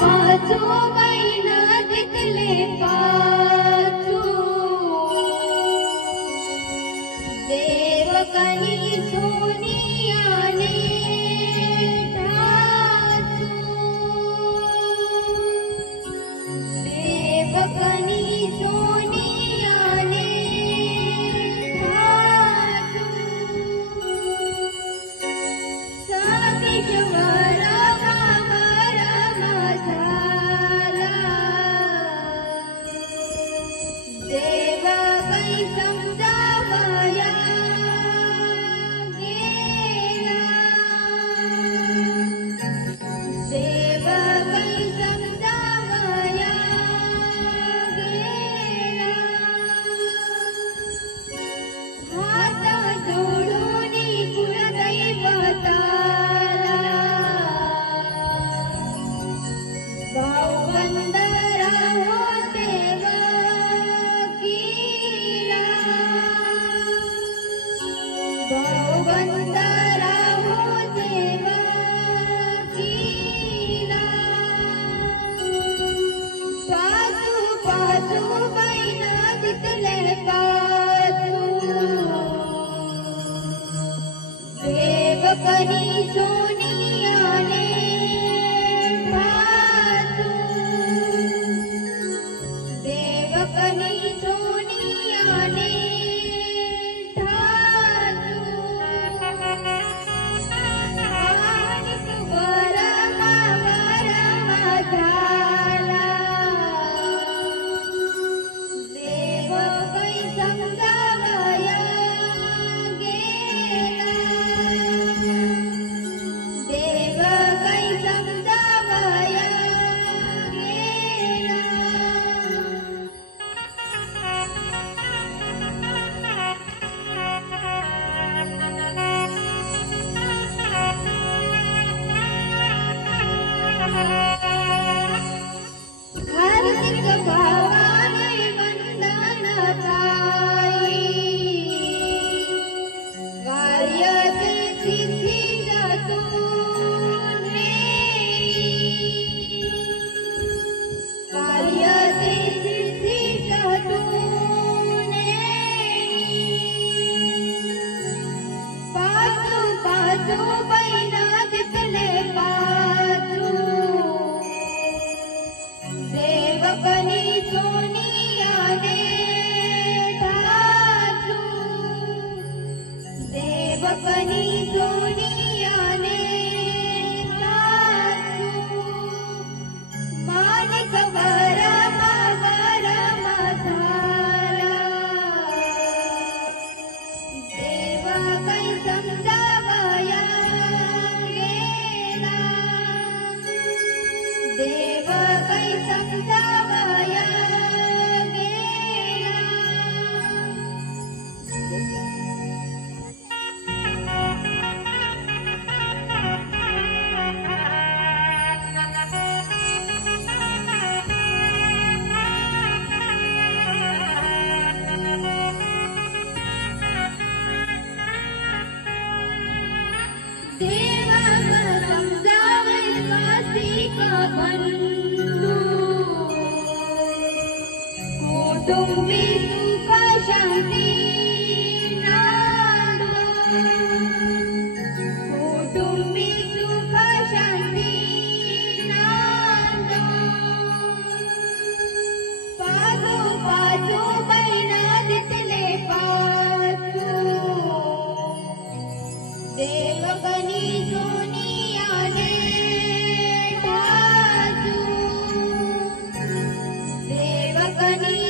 पाचू बैना दिखले पाचू देवकनी सोनियाने ठाचू देवकनी सोनियाने ठाचू सविश्वर देव कै समजावया गेला देव कै समजावया गेला हात जोडून कुलदैवताला भावबंदरा होते भावबंदरा होते वकीला पाचू पाचू बैना दिखले पाचू देवकनी सोनियाने ठाचू देवकनी सोनियाने हार्दिक भावाने वंदन ताई कार्याचे सिद्धी जातूने कार्याचे सिद्धी जातूने पाचू पाचू बैना दिखले पाचू देवकनी सोनियाने ठाचू देवकनी सोनियाने ठाचू माणिक वरमा वरमा झाला देव कै समजावया गेला देव कै समजावया गेला देवा समजावे वासिक बंधू कुटुंबी सुख शांती नांदो कुटुंबी सुख शांती नांदो पाचू पाचू बैना दिखले पाचू देवकनी सोनियाने ठाचू देवकनी